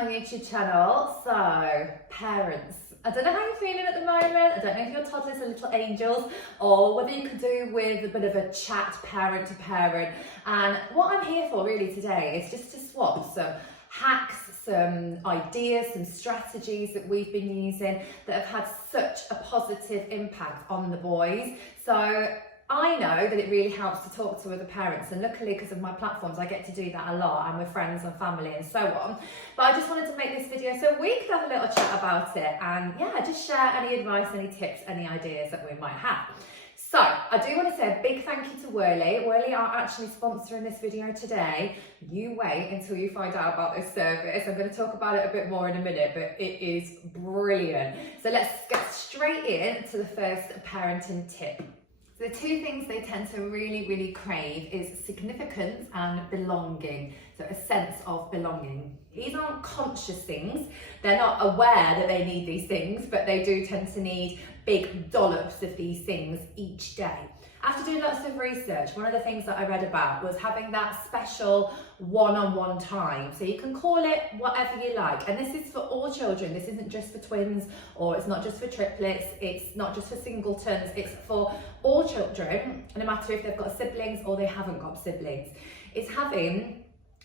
my YouTube channel. So, parents, I don't know how you're feeling at the moment. I don't know if your toddlers are little angels or whether you could do with a bit of a chat parent to parent. And what I'm here for really today is just to swap some hacks, some ideas, some strategies that we've been using that have had such a positive impact on the boys. So I know that it really helps to talk to other parents, and luckily because of my platforms I get to do that a lot, and with friends and family and so on. But I just wanted to make this video so we could have a little chat about it and yeah, just share any advice, any tips, any ideas that we might have. So I do want to say a big thank you to Whirli. Whirli are actually sponsoring this video today. You wait until you find out about this service. I'm going to talk about it a bit more in a minute, but it is brilliant. So let's get straight in to the first parenting tip. The two things they tend to really crave is significance and belonging. So a sense of belonging. These aren't conscious things. They're not aware that they need these things, but they do tend to need big dollops of these things each day. After doing lots of research, one of the things that I read about was having that special one-on-one time. So you can call it whatever you like. And this is for all children. This isn't just for twins, or it's not just for triplets. It's not just for singletons. It's for all children, no matter if they've got siblings or they haven't got siblings. It's having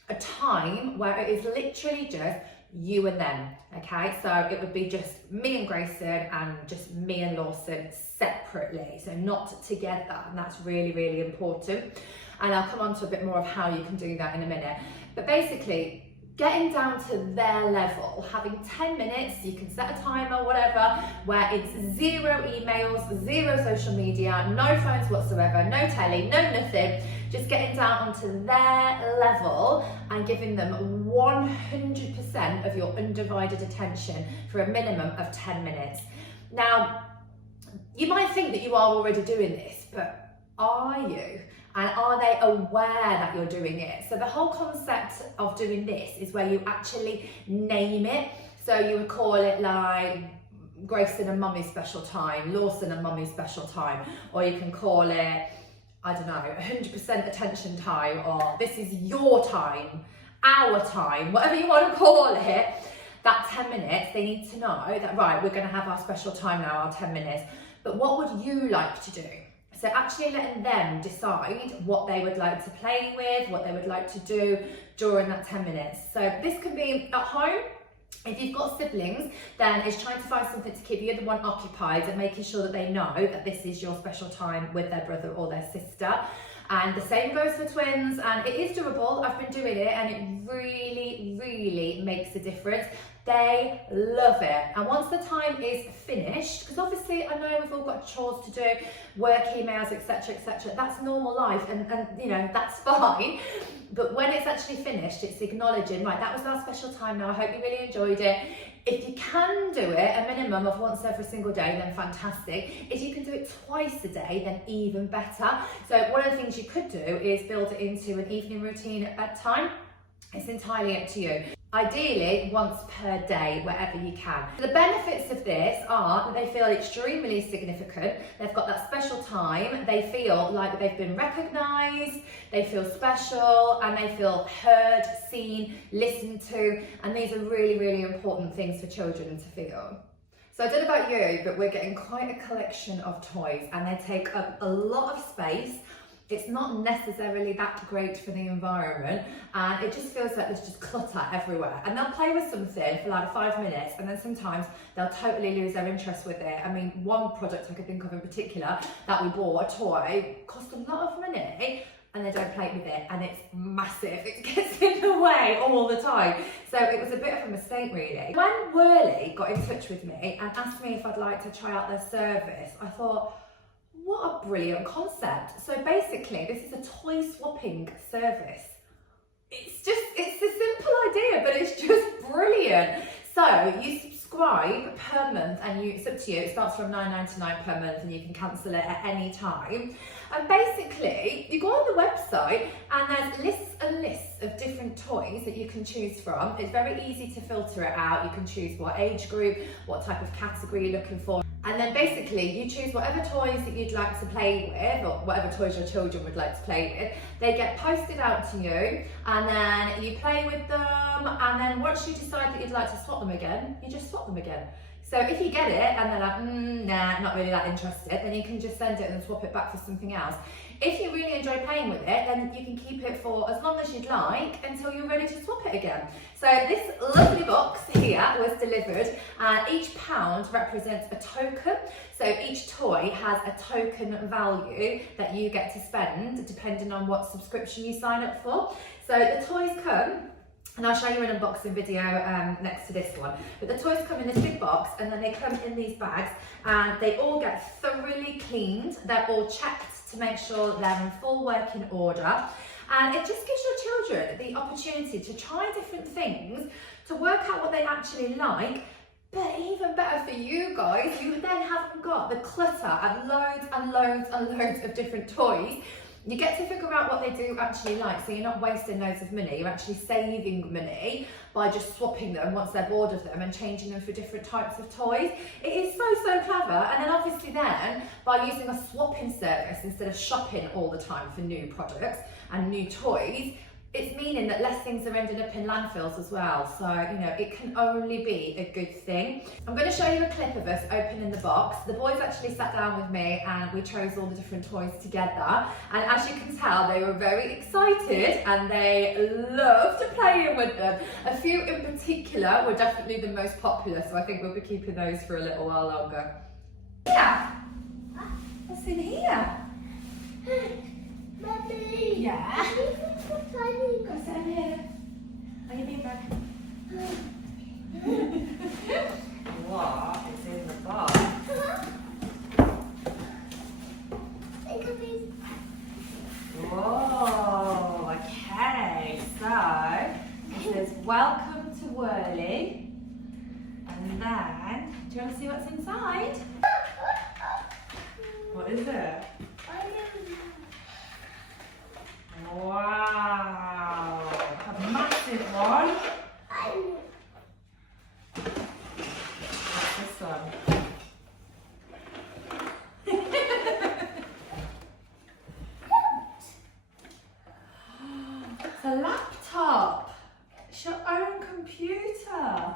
a time where it is literally just you and them, okay? So it would be just me and Grayson and just me and Lawson separately, so not together, and that's really important. And I'll come on to a bit more of how you can do that in a minute. But basically, getting down to their level, having 10 minutes, you can set a timer, whatever, where it's zero emails, zero social media, no phones whatsoever, no telly, no nothing, just getting down onto their level and giving them 100% of your undivided attention for a minimum of 10 minutes. Now, you might think that you are already doing this, but are you? And are they aware that you're doing it? So the whole concept of doing this is where you actually name it. So you would call it like Grayson and Mummy's special time, Lawson and Mummy's special time, or you can call it, I don't know, 100% attention time, or this is your time, our time, whatever you want to call it. That 10 minutes, they need to know that, right, we're going to have our special time now, our 10 minutes. But what would you like to do? So actually letting them decide what they would like to play with, what they would like to do during that 10 minutes. So this can be at home. If you've got siblings, then it's trying to find something to keep the other one occupied and making sure that they know that this is your special time with their brother or their sister. And the same goes for twins, and it is doable. I've been doing it and it really makes a difference. They love it. And once the time is finished, because obviously I know we've all got chores to do, work emails, etc, that's normal life, and you know, that's fine. But when it's actually finished, it's acknowledging, right, that was our special time now, I hope you really enjoyed it. If you can do it a minimum of once every single day, then fantastic. If you can do it twice a day, then even better. So one of the things you could do is build it into an evening routine at bedtime. It's entirely up to you. Ideally, once per day, wherever you can. The benefits of this are that they feel extremely significant. They've got that special time. They feel like they've been recognised. They feel special, and they feel heard, seen, listened to. And these are really important things for children to feel. So I don't know about you, but we're getting quite a collection of toys, and they take up a lot of space. It's not necessarily that great for the environment, and it just feels like there's just clutter everywhere. And they'll play with something for like 5 minutes, and then sometimes they'll totally lose their interest with it. I mean, one product I could think of in particular that we bought, a toy, cost a lot of money, and they don't play with it, and it's massive. It gets in the way all the time. So it was a bit of a mistake, really. When Whirli got in touch with me and asked me if I'd like to try out their service, I thought, what a brilliant concept. So basically, this is a toy swapping service. It's a simple idea, but it's just brilliant. So you subscribe per month, and it's up to you. It starts from $9.99 per month, and you can cancel it at any time. And basically, you go on the website, and there's lists and lists of different toys that you can choose from. It's very easy to filter it out. You can choose what age group, what type of category you're looking for. And then basically you choose whatever toys that you'd like to play with, or whatever toys your children would like to play with. They get posted out to you, and then you play with them, and then once you decide that you'd like to swap them again, you just swap them again. So if you get it and they're like, nah, not really that interested, then you can just send it and swap it back for something else. If you really enjoy playing with it, then you can keep it for as long as you'd like until you're ready to swap it again. So this lovely box here was delivered, and each pound represents a token. So each toy has a token value that you get to spend depending on what subscription you sign up for. So the toys come, and I'll show you an unboxing video next to this one. But the toys come in this big box, and then they come in these bags, and they all get thoroughly cleaned. They're all checked to make sure they're in full working order. And it just gives your children the opportunity to try different things, to work out what they actually like. But even better for you guys, you then haven't got the clutter and loads and loads and loads of different toys. You get to figure out what they do actually like, so you're not wasting loads of money, you're actually saving money by just swapping them once they're bored of them and changing them for different types of toys. It is so clever. And then obviously then, by using a swapping service instead of shopping all the time for new products and new toys, it's meaning that less things are ending up in landfills as well. So, you know, it can only be a good thing. I'm going to show you a clip of us opening the box. The boys actually sat down with me and we chose all the different toys together. And as you can tell, they were very excited and they loved playing with them. A few in particular were definitely the most popular, so I think we'll be keeping those for a little while longer. Yeah. What's in here? Mummy. Yeah. Go sit in here. Are you being back? What is in the box? Whoa, okay. So, it says, welcome to Whirli. And then, do you want to see what's inside? What is it? Wow, a massive one. What's this one? It's a laptop. It's your own computer.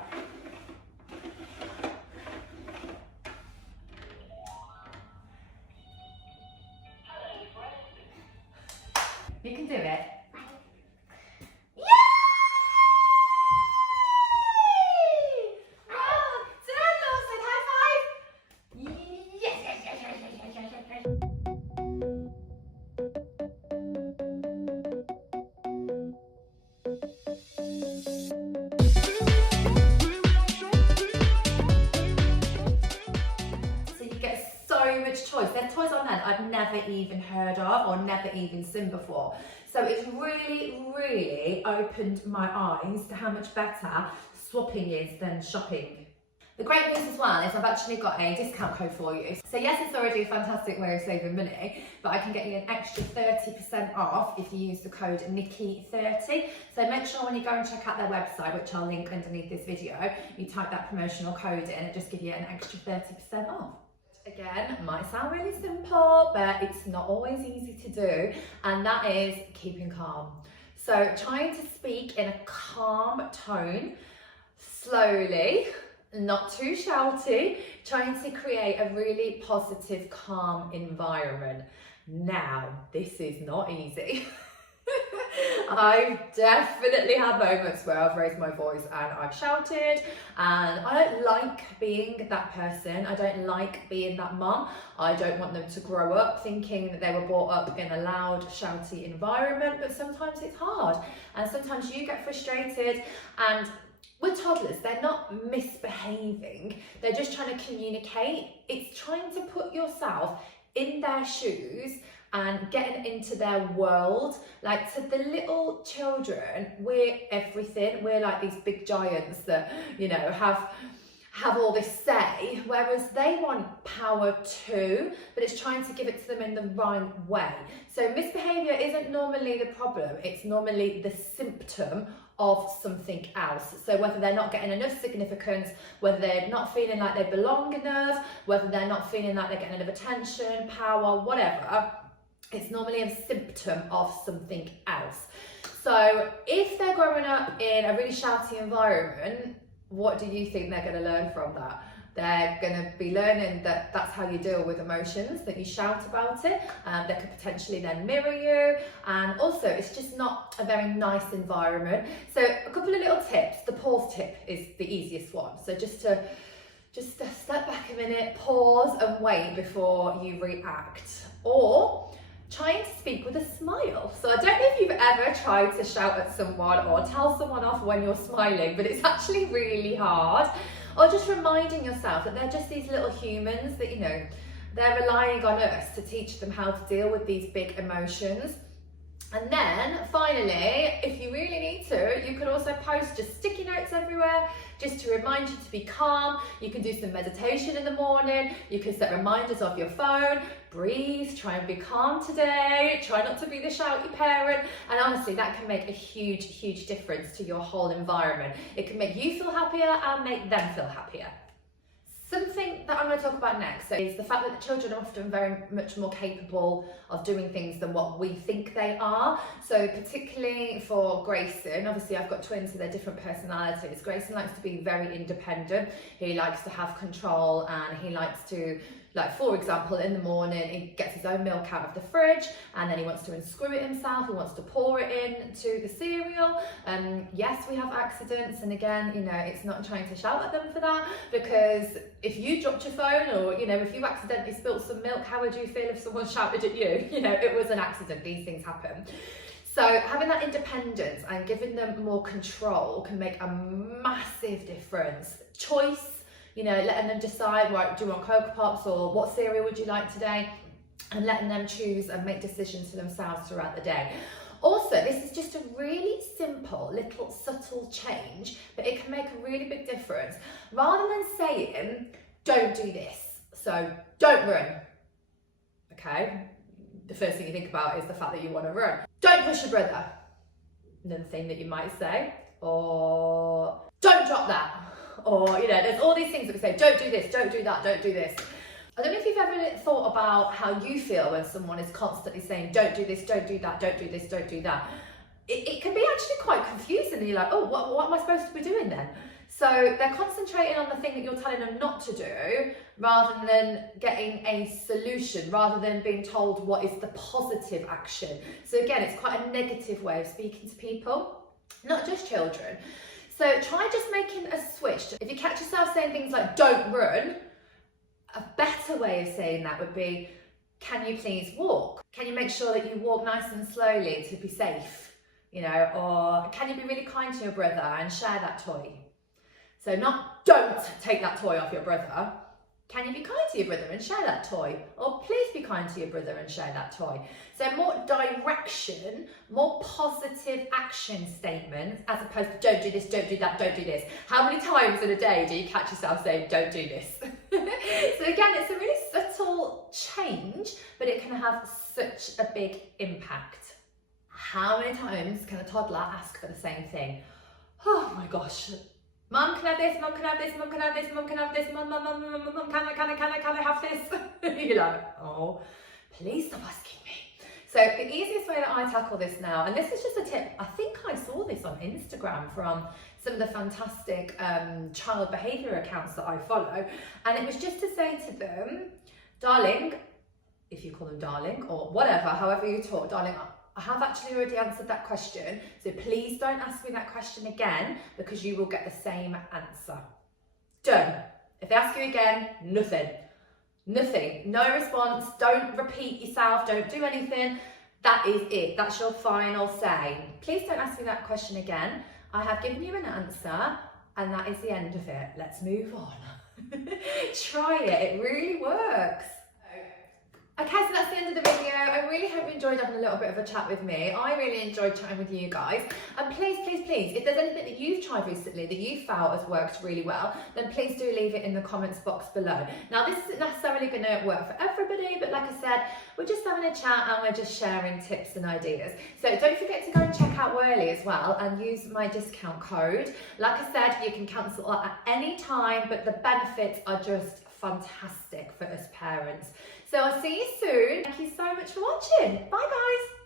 You can do it. Yay! Wow! Toddlers, say high five! Yes! So you get so much choice. There's toys on there I've never even heard of or never even seen before. So it's really opened my eyes to how much better swapping is than shopping. The great news as well is I've actually got a discount code for you. So yes, it's already a fantastic way of saving money, but I can get you an extra 30% off if you use the code Nikki30. So make sure when you go and check out their website, which I'll link underneath this video, you type that promotional code in and just give you an extra 30% off. Again, might sound really simple, but it's not always easy to do, and that is keeping calm. So trying to speak in a calm tone, slowly, not too shouty, trying to create a really positive, calm environment. Now, this is not easy. I've definitely had moments where I've raised my voice and I've shouted, and I don't like being that person. I don't like being that mum. I don't want them to grow up thinking that they were brought up in a loud, shouty environment, but sometimes it's hard, and sometimes you get frustrated. And with toddlers, they're not misbehaving, they're just trying to communicate. It's trying to put yourself in their shoes and getting into their world. Like, to the little children, we're everything. We're like these big giants that, you know, have all this say, whereas they want power too, but it's trying to give it to them in the right way. So misbehaviour isn't normally the problem, it's normally the symptom of something else. So whether they're not getting enough significance, whether they're not feeling like they belong enough, whether they're not feeling like they're getting enough attention, power, whatever, it's normally a symptom of something else. So if they're growing up in a really shouty environment, what do you think they're going to learn from that? They're going to be learning that that's how you deal with emotions, that you shout about it. They could potentially then mirror you, and also it's just not a very nice environment. So a couple of little tips. The pause tip is the easiest one. So just to step back a minute, pause and wait before you react. Or trying to speak with a smile. So I don't know if you've ever tried to shout at someone or tell someone off when you're smiling, but it's actually really hard. Or just reminding yourself that they're just these little humans that, you know, they're relying on us to teach them how to deal with these big emotions. And then finally, if you really need to, you could also post just sticky notes everywhere just to remind you to be calm. You can do some meditation in the morning. You can set reminders of your phone. Breathe, try and be calm today. Try not to be the shouty parent. And honestly, that can make a huge, huge difference to your whole environment. It can make you feel happier and make them feel happier. Something that I'm going to talk about next is the fact that the children are often very much more capable of doing things than what we think they are. So particularly for Grayson, obviously I've got twins, so they're different personalities. Grayson likes to be very independent. He likes to have control, and he likes to, like, for example, in the morning, he gets his own milk out of the fridge, and then he wants to unscrew it himself. He wants to pour it into the cereal. Yes, we have accidents, and again, you know, it's not trying to shout at them for that, because if you dropped your phone, or, you know, if you accidentally spilt some milk, how would you feel if someone shouted at you? You know, it was an accident. These things happen. So having that independence and giving them more control can make a massive difference. Choice, you know, letting them decide, right, do you want Cocoa Pops or what cereal would you like today? And letting them choose and make decisions for themselves throughout the day. Also, this is just a really simple, little subtle change, but it can make a really big difference. Rather than saying, don't do this, so don't run, okay? The first thing you think about is the fact that you want to run. Don't push your brother, another thing that you might say. Or don't drop that. Or, you know, there's all these things that we say, don't do this, don't do that, don't do this. I don't know if you've ever thought about how you feel when someone is constantly saying, don't do this, don't do that, don't do this, don't do that. It can be actually quite confusing, and you're like, oh, what am I supposed to be doing then? So they're concentrating on the thing that you're telling them not to do, rather than getting a solution, rather than being told what is the positive action. So again, it's quite a negative way of speaking to people, not just children. So try just making a switch. If you catch yourself saying things like, don't run, a better way of saying that would be, can you please walk? Can you make sure that you walk nice and slowly to be safe? You know, or can you be really kind to your brother and share that toy? So not, don't take that toy off your brother. Can you be kind to your brother and share that toy? Or please be kind to your brother and share that toy. So more direction, more positive action statements, as opposed to don't do this, don't do that, don't do this. How many times in a day do you catch yourself saying, don't do this? So again, it's a really subtle change, but it can have such a big impact. How many times can a toddler ask for the same thing? Oh my gosh. Mum, can I have this? Mum, can I have this? Mum, can I have this? Mum, can I have this? Mum, can I have this? You're like, oh, please stop asking me. So the easiest way that I tackle this now, and this is just a tip, I think I saw this on Instagram from some of the fantastic child behaviour accounts that I follow, and it was just to say to them, darling, if you call them darling, or whatever, however you talk, darling, I have actually already answered that question, so please don't ask me that question again, because you will get the same answer. Done. If they ask you again, nothing. Nothing. No response. Don't repeat yourself. Don't do anything. That is it. That's your final say. Please don't ask me that question again. I have given you an answer, and that is the end of it. Let's move on. Try it. It really works. Okay, so that's the end of the video. I really hope you enjoyed having a little bit of a chat with me. I really enjoyed chatting with you guys. And please, please, please, if there's anything that you've tried recently that you felt has worked really well, then please do leave it in the comments box below. Now, this isn't necessarily going to work for everybody, but like I said, we're just having a chat and we're just sharing tips and ideas. So don't forget to go and check out Whirli as well and use my discount code. Like I said, you can cancel at any time, but the benefits are just fantastic for us parents. So I'll see you soon. Thank you so much for watching. Bye guys.